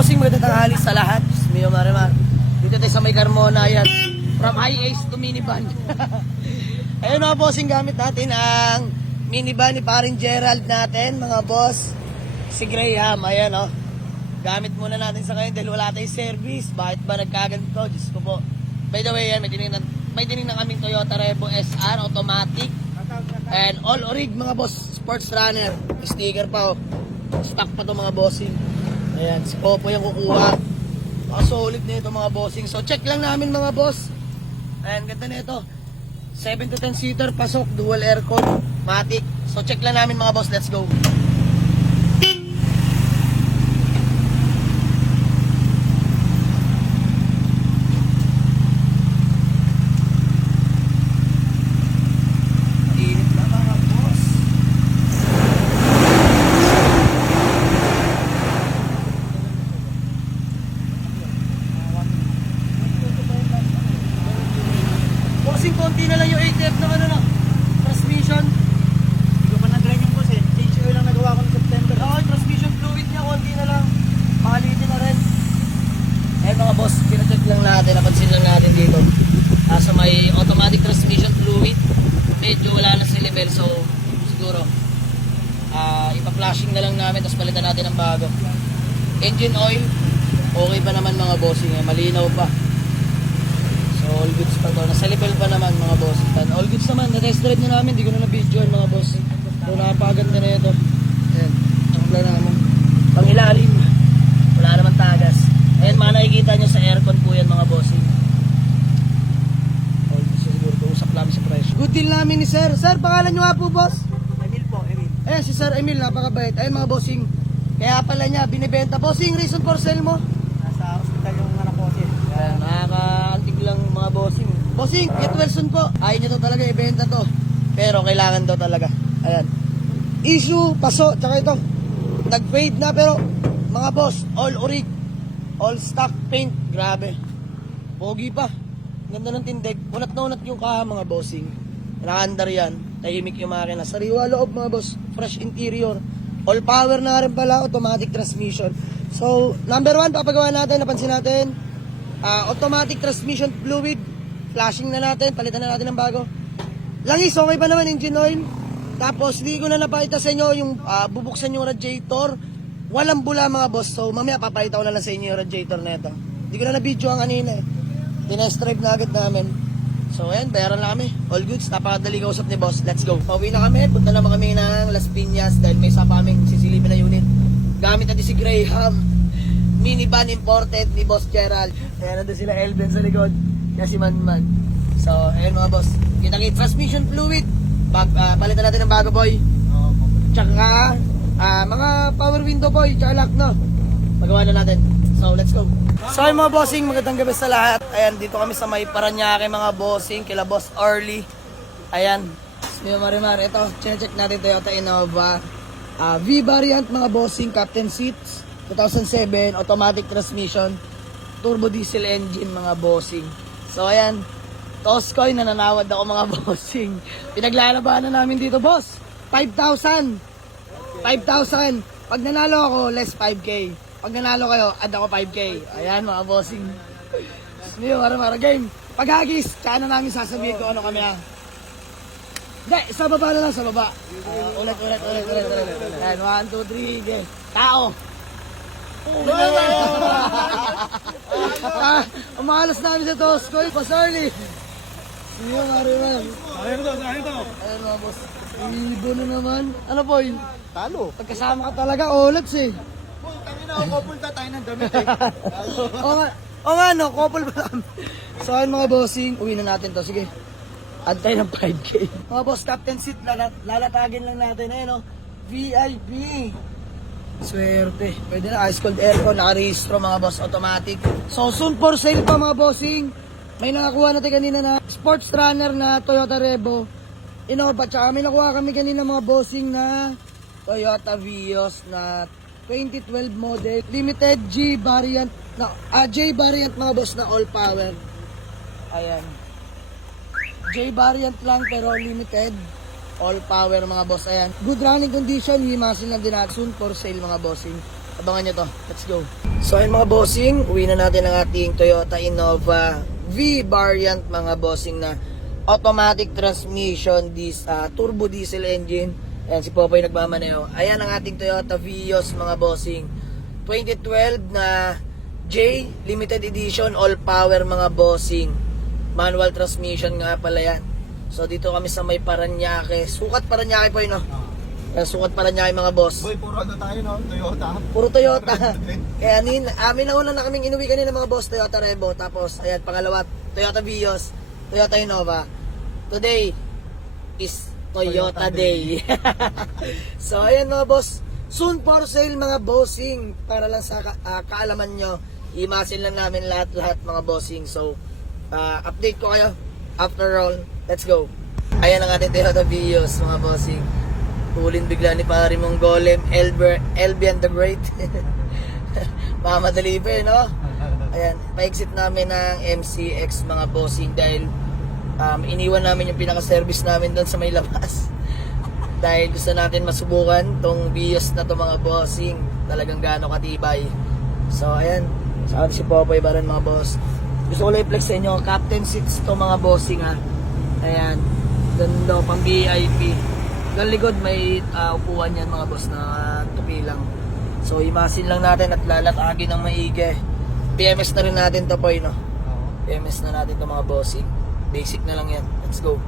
bossing, magandang tanghali sa lahat. Mio Marimar. Dito tayo sa may Carmona, yan. From high ace to minivan. Ayun mga bossing, gamit natin ang minivan ni paring Gerald natin, mga boss. Si Graham, ayan o. Gamit muna natin sa ngayon dahil wala tayong service. Bakit ba nagkaganto? Diyos ko po. By the way, yan, may tinignan kaming Toyota Revo SR automatic. And all orig mga boss, sports runner. Sticker pa o. Stock pa to mga bossing. Ayan, si Popo yung kukuha. Solid na ito mga bossing. So check lang namin mga boss. Ayan, ganda na ito. 7 to 10 seater, pasok, dual aircon, matic. So check lang namin mga boss, let's go. Konti na lang yung ATF ng ano na transmission. Hindi ko pa nag-run yung boss eh. Change oil lang nagawa ko ng September. Oo, transmission fluid niya konti na lang. Palitin na rin. Eh mga boss, pinacheck lang natin, napansin lang natin dito. Sa may automatic transmission fluid, medyo wala na sa level. So siguro ipa-flashing na lang namin tapos palitan natin ng bago. Engine oil, okay pa naman mga bossing, malinaw pa. All goods pa to. Nasa level pa naman mga boss. All goods naman. Na-test drive nyo namin. Hindi ko na na-video mga boss. So napakaganda na ito. Ayan. Ang plana naman. Pang ilalim. Wala naman tagas. Ayan mga nakikita nyo sa aircon po yan mga boss. All goods siguro. Usap namin sa price. Good deal namin ni sir. Sir, pangalan nyo nga po boss? Emil po, Emil. Ayan si Sir Emil. Napakabait. Ayan mga bossing. Kaya pala niya binibenta. Bossing, reason for sale mo? Nasa hospital yung anak ko kasi. Ayan, nakaka-antig lang mga bossing. Bossing, get well soon po. Ayaw nyo to talaga ibenta to. Pero kailangan daw talaga. Ayan. Issue, paso, tsaka ito. Nag-fade na pero mga boss, all orig. All stock paint. Grabe. Pogi pa. Ganda ng tindig. Unat na unat yung kaha mga bossing. Nakaandar yan. Tahimik yung makina. Sariwa loob mga boss. Fresh interior. All power na rin pala. Automatic transmission. So, number 1, papagawa natin. Napansin natin. Automatic transmission fluid. Flashing na natin, palitan na natin ng bago. Langis, okay pa naman engine oil. Tapos hindi ko na napakita sa inyo yung bubuksan yung radiator. Walang bula mga boss. So mamaya papakita ko na lang sa inyo yung radiator na ito. Hindi ko na na-video ang kanina eh. Tinest drive na agad namin. So ayan, bayaran na kami. All goods, napakadali kausap ni boss. Let's go. Pauwi na kami, punta naman kami ng Las Piñas dahil may isa pa kaming sisilipin na unit. Gamit natin si Graham. Minivan imported ni Boss Gerald. Ayan, nandun sila Elben sa likod. Kaya si Manman. So, ayan mga boss. Kita-kita transmission fluid. Palitan natin ng bago boy. Tsaka, mga power window boy. Tsaka lock no. Magawa na natin. So, let's go. So, ayan mga bossing. Magandang gabi sa lahat. Ayan, dito kami sa may Paranaque mga bossing. Kila Boss Early. Ayan. Mio Marimar. Ito, check natin Toyota Innova. V-variant mga bossing. Captain seats. 2007, automatic transmission, turbo diesel engine mga bossing. So ayan, Toscoy, nananawad ako mga bossing. Pinaglalabanan namin dito boss, 5,000. 5,000. Pag nanalo ako, less 5K. Pag nanalo kayo, add ako 5K. Ayan mga bossing. Mio Marimar game. Pag hagis, tsaka na namin sasabihin ko ano kami ha. Hindi, sa baba na lang, sa baba. Ulit. Ayan, 1, 2, 3, game. Tao. Umalas namin sa Toscoy, Boss Early. Mio Marimar. Ayun to. Ayun mga boss. Ibo na naman. Ano po yun? Talo. Pagkasama ka talaga, olats eh. Tangina ako, pupunta tayo ng damit eh. O nga no, couple pa lang. So ayun mga bossing, uwi na natin to. Sige, add tayo ng 5K. Mga boss, captain seat, lalatagin lang natin eh no. VIP. Swerte. Pwede na, ice cold aircon, nakarehistro mga boss, automatic. So soon for sale pa mga bossing. May nakakuha natin kanina na sports runner na Toyota Revo Innova. Tsaka may nakuha kami kanina mga bossing na Toyota Vios na 2012 model. Limited G variant na J variant mga boss na all power. Ayan. J variant lang pero limited. All power mga boss. Ayan. Good running condition. Himasin lang din natin. Soon for sale mga bossing. Abangan nyo to. Let's go. So ayun mga bossing, uwi na natin ang ating Toyota Innova V variant mga bossing na automatic transmission, turbo diesel engine. Ayan si Popoy nagmamaneho. Ayan ang ating Toyota Vios mga bossing. 2012 na J limited edition all power mga bossing. Manual transmission nga pala yan. So dito kami sa may Paranaque. Sukat Paranaque po yun, no? Sukat Paranaque mga boss. Boy, puro ano tayo, no? Toyota. Puro Toyota. Kaya amin na una na kaming inuwi kanina mga boss, Toyota Revo. Tapos, ayan, pangalawa, Toyota Vios, Toyota Innova. Today is Toyota Day. So, ayan mga boss. Soon for sale mga bossing. Para lang sa kaalaman nyo, imasin lang namin lahat-lahat mga bossing. So, update ko kayo. After all, let's go. Ayan ang ating Toyota Vios mga bossing. Tulin bigla ni pare mong golem, Elbian the Great. Mamadali pa no? Ayan, pa-exit namin ng MCX mga bossing dahil iniwan namin yung pinaka-service namin doon sa may labas. Dahil gusto natin masubukan tong Vios na to mga bossing. Talagang gaano katibay. So ayan, saan si Popoy Baran mga boss. Gusto ko lang i-flex sa inyo, captain seats to mga bossing ha. Ayan, ganda pang VIP. Doon likod may upuan yan mga boss na tupi lang. So imasin lang natin at lalatagin ng maigi. PMS na rin natin to po no. PMS na natin to mga bossing. Basic na lang yan. Let's go.